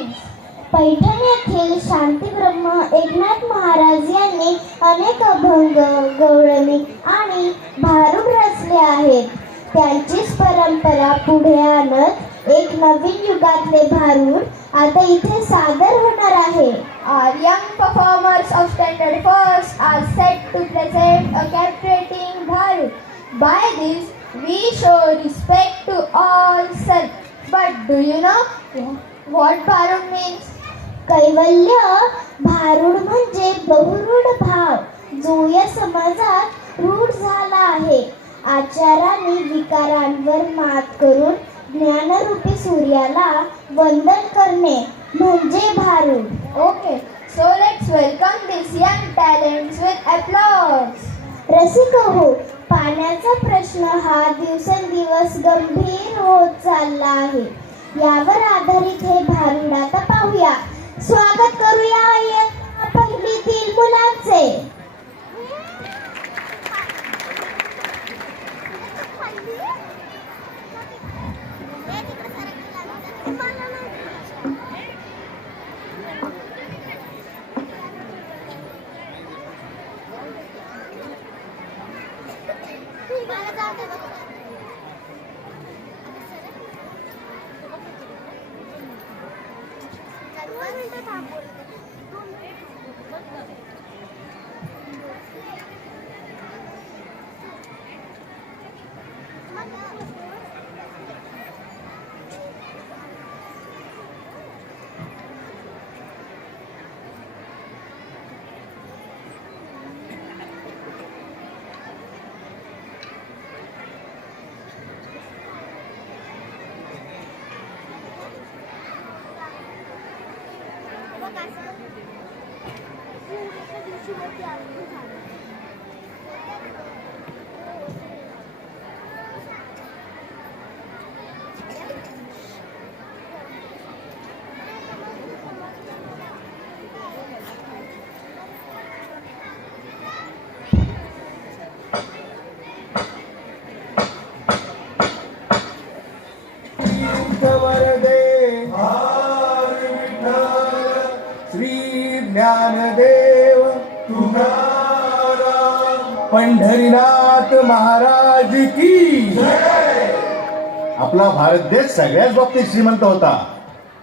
please. Paithan येथील शांतीब्रह्म एकनाथ महाराज यांनी अनेक अभंग, गवळणी आणि भारूड रचले आहेत. त्यांचीच परंपरा पुढे आणत एक नवीन युगातले भारूड आता इथे सादर होणार आहे. Our young performers of standard first are set to present a captivating bharud. By this, we show respect to all self. But do you know what bharud means? कैवल्य भारूड म्हणजे बहुरूढ भाव, जो या समाजात रूढ झाला आहे. आचाराने विकारांवर मात करून ज्ञानरूपी सूर्याला वंदन करणे म्हणजे भारूड. Okay, so let's welcome these young talents with applause. रसिक हो, पाण्याचा प्रश्न हा दिवसेंदिवस गंभीर होत चालला आहे. यावर आधारित हे भारूड आता पाहूया. स्वागत करूया या पहिलीतील मुलांचे. ज्ञानदेव पंढरीनाथ महाराज की जय. आपला भारत देश सगळ्याच बाबतीत श्रीमंत होता,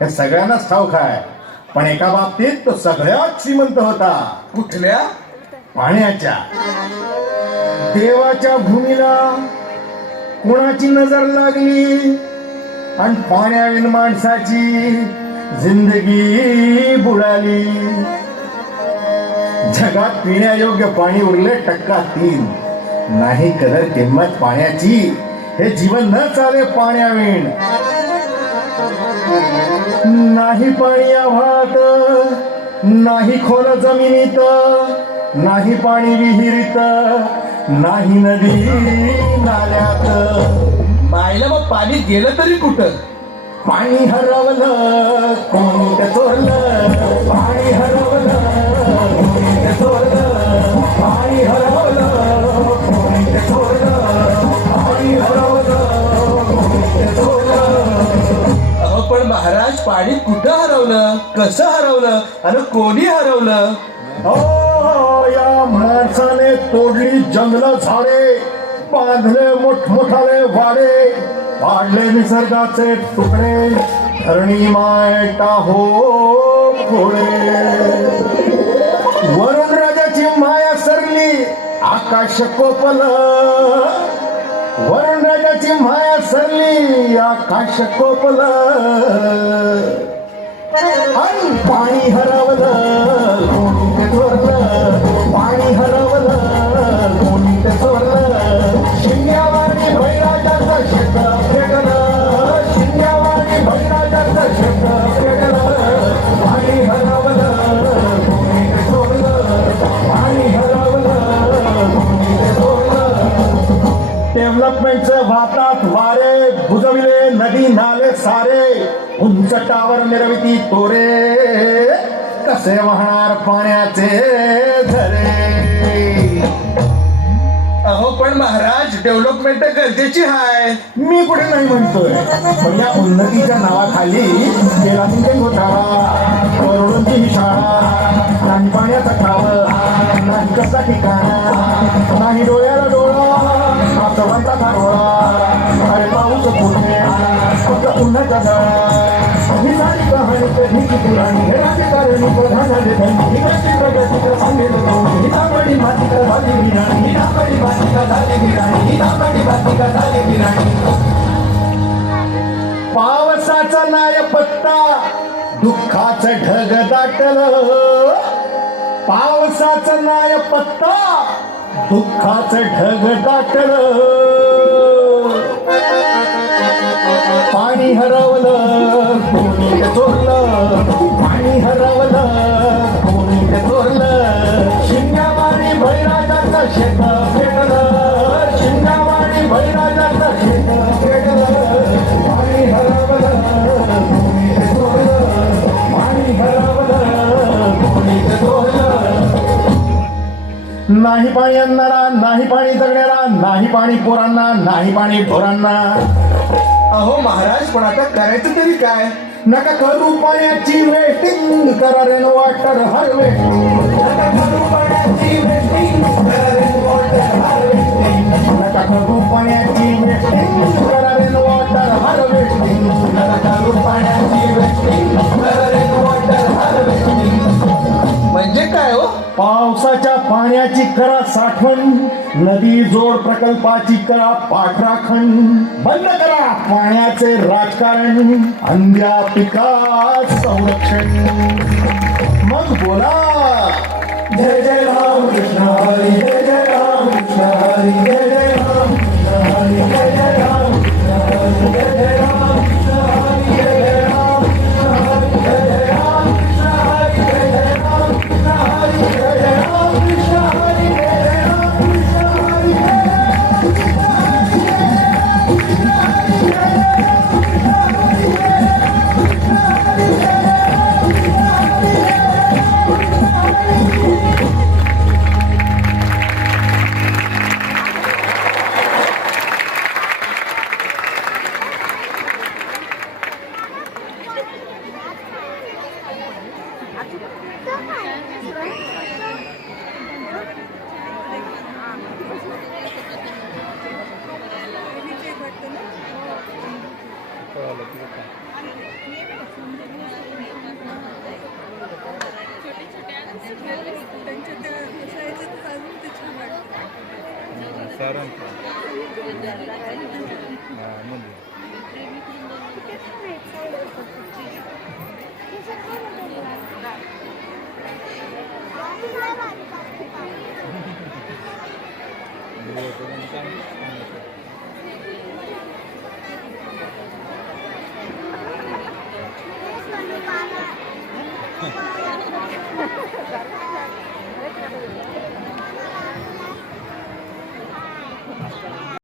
हे सगळ्यांनाच ठाऊक आहे. पण एका बाबतीत तो सगळ्यात श्रीमंत होता. कुठल्या? पाण्याच्या. देवाच्या भूमीला कोणाची नजर लागली आणि पाण्याविन माणसाची जिंदगी बुडाली. जगात पिण्यायोग्य पाणी उरले 3%. नाही कदर किंमत पाण्याची, हे जीवन न चाले पाण्याविण. नाही पाणी आभाळात, नाही खोल जमिनीत, नाही पाणी विहिरीत, नाही नदी नाल्यात. बायला मग पाणी गेलं तरी कुठं? पाणी हरवलं कोणी ते चोरलं, पाणी हरवलं कोणी ते चोरलं, पाणी हरवलं कोणी ते चोरलं, पाणी हरवलं कोणी ते चोरलं. अहो पण महाराज, पाणी कुठं हरवलं, कसं हरवलं आणि कोणी हरवलं? हो, या माणसाने तोडली जंगल झाडे, बांधले मोठमोठाले वाडे, पाडले निसर्गाचे तुकडे, धरणी मायटा हो घोडे. वरुण राजाची माया सरली आकाश कोपल, वरुण राजाची माया सरली आकाश कोपल. आणि पाणी हरवलं कोणी ते चोरलं, पाणी हरवलं कोणी ते चोरलं. शिंग्यावाणी भैराजाचं शेत फेकलं, शिंग्यावाणी भैराजाचं शेत फेकलं. पाणी हरवलं कोणी ते चोरलं, पाणी हरवलं कोणी ते चोरलं. डेव्हलपमेंटचे वाहतात वारे, बुजविले नदी नाले सारे, उंच टावर मिरविती तोरे, कसे वाहणार पाण्याचे झरे. अहो पण महाराज, डेव्हलपमेंट गरजेची आहे. मी कुठे नाही म्हणतोय, पण या उन्नतीच्या नावाखाली केला घोटाळा, कधीची पुराणी हे राजकारणी प्रधानाले धनी इकडची प्रगती सांगेल ही तांबडी मातिका झाली विराणी ही तांबडी मातिका झाली विराणी ही तांबडी मातिका झाली विराणी पावसाचा नाय पत्ता दुःखाचं ढग दाटलं पावसाचा नाय पत्ता दुःखाचं ढग दाटलं पाणी हरवलं कोणी ते चोरलं पाणी हरवलं कोणी ते चोरलं शिंगावाणी बळीराजाचं शेत फेडलं शिंगावाणी बळीराजाचं शेत फेडलं पाणी हरवलं कोणी ते चोरलं पाणी हरवलं कोणी ते चोरलं नाही पाणी आणणारा नाही पाणी जगणारा नाही पाणी पोरांना नाही पाणी ढोरांना अहो महाराज पण आता करायचं तरी काय नका करू पाण्याची वेटिंग करा रेन वॉटर हार्वेस्टिंग नका करू पाण्याची वेटिंग करा रेन वॉटर हार्वेस्टिंग नका करू पाण्याची वेटिंग करा रेन वॉटर हार्वेस्टिंग नका करू पाण्याची वेटिंग करा रेन वॉटर हार्वेस्टिंग म्हणजे काय हो पावसाच्या पाण्याची करा साठवण नदी जोड प्रकल्पाची करा पाठराखण बंद करा पाण्याचे राजकारण अंध्या पिकात संरक्षण मग बोला जय जय राम कृष्ण हरी जय जय राम कृष्ण हरी जय जय राम कृष्ण हरी जय जय राम कृष्ण हरी जय जय राम कृष्ण हरी जय जय राम कृष्ण हरी जय जय राम कृष्ण हरी जय जय राम कृष्ण हरी जय जय राम कृष्ण हरी जय जय राम कृष्ण हरी Bye.